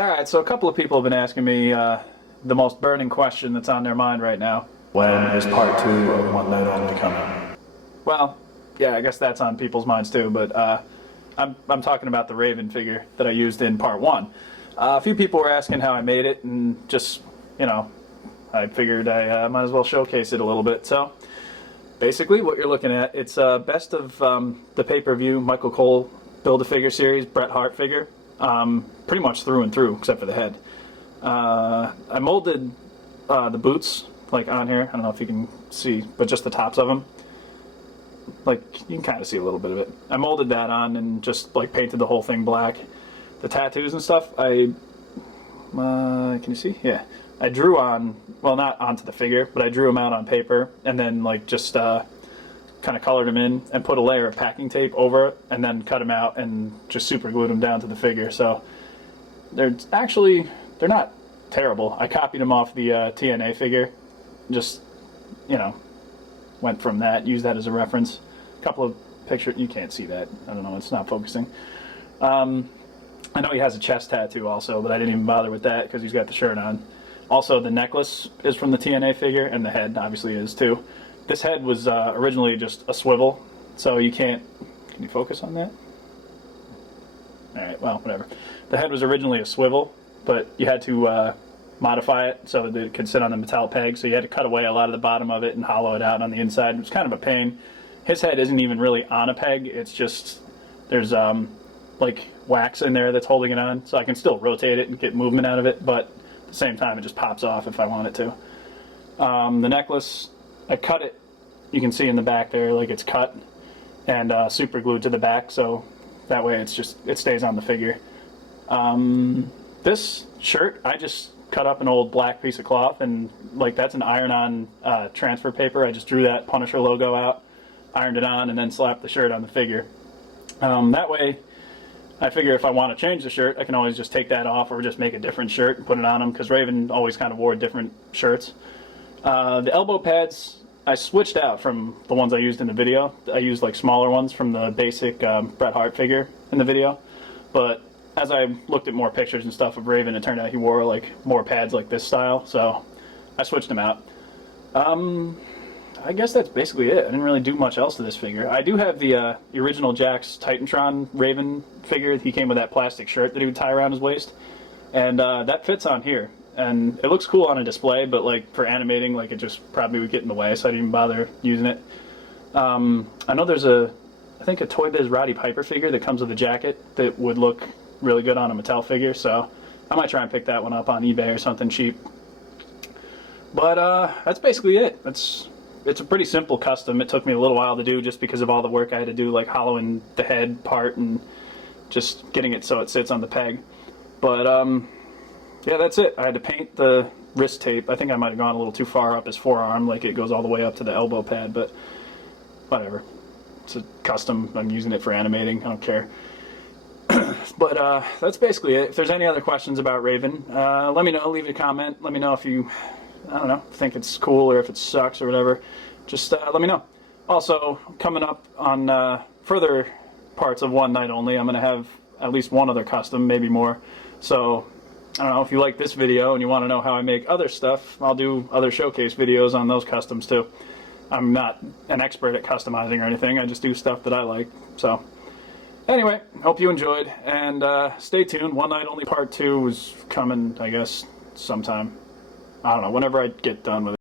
Alright, so a couple of people have been asking me the most burning question that's on their mind right now. When is part 2 of One Night Only coming? Well, yeah, I guess that's on people's minds too, but I'm talking about the Raven figure that I used in part 1. A few people were asking how I made it, and just, you know, I figured I might as well showcase it a little bit. So, basically what you're looking at, it's best of the pay-per-view Michael Cole Build-A-Figure series, Bret Hart figure. Pretty much through and through, except for the head. I molded the boots, like on here. I don't know if you can see, but just the tops of them. Like, you can kind of see a little bit of it. I molded that on and just, like, painted the whole thing black. The tattoos and stuff, can you see? Yeah. I drew on, well, not onto the figure, but I drew them out on paper, and then, like, just kind of colored them in and put a layer of packing tape over it, and then cut them out and just super glued them down to the figure. So they're not terrible. I copied them off the TNA figure, just, you know, went from that, used that as a reference. A couple of pictures, you can't see that, I don't know, it's not focusing. I know he has a chest tattoo also, but I didn't even bother with that because he's got the shirt on. Also, the necklace is from the TNA figure, and the head obviously is too. This head was originally just a swivel, so you can't... Can you focus on that? Alright, well, whatever. The head was originally a swivel, but you had to modify it so that it could sit on the metal peg, so you had to cut away a lot of the bottom of it and hollow it out on the inside. It was kind of a pain. His head isn't even really on a peg, it's just... There's, like, wax in there that's holding it on, so I can still rotate it and get movement out of it, but at the same time it just pops off if I want it to. The necklace, I cut it, you can see in the back there, like it's cut and super glued to the back, so that way it stays on the figure. This shirt, I just cut up an old black piece of cloth, and like that's an iron-on transfer paper. I just drew that Punisher logo out, ironed it on, and then slapped the shirt on the figure. That way, I figure if I want to change the shirt, I can always just take that off or just make a different shirt and put it on him, because Raven always kind of wore different shirts. The elbow pads, I switched out from the ones I used in the video. I used like smaller ones from the basic Bret Hart figure in the video, but as I looked at more pictures and stuff of Raven, it turned out he wore like more pads like this style, so I switched them out. I guess that's basically it. I didn't really do much else to this figure. I do have the original Jakks Titantron Raven figure. He came with that plastic shirt that he would tie around his waist, and that fits on here. And it looks cool on a display, but like for animating, like it just probably would get in the way, so I didn't even bother using it. I know there's I think a Toy Biz Roddy Piper figure that comes with a jacket that would look really good on a Mattel figure, so I might try and pick that one up on eBay or something cheap. But that's basically it. It's a pretty simple custom. It took me a little while to do just because of all the work I had to do, like hollowing the head part and just getting it so it sits on the peg. But yeah, that's it. I had to paint the wrist tape. I think I might have gone a little too far up his forearm, like it goes all the way up to the elbow pad, but whatever. It's a custom. I'm using it for animating. I don't care. But that's basically it. If there's any other questions about Raven, let me know. Leave a comment. Let me know if you, I don't know, think it's cool or if it sucks or whatever. Just let me know. Also, coming up on further parts of One Night Only, I'm going to have at least one other custom, maybe more. So, I don't know, if you like this video and you want to know how I make other stuff, I'll do other showcase videos on those customs too. I'm not an expert at customizing or anything, I just do stuff that I like. So, anyway, hope you enjoyed, and stay tuned. One Night Only Part 2 is coming, I guess, sometime. I don't know, whenever I get done with it.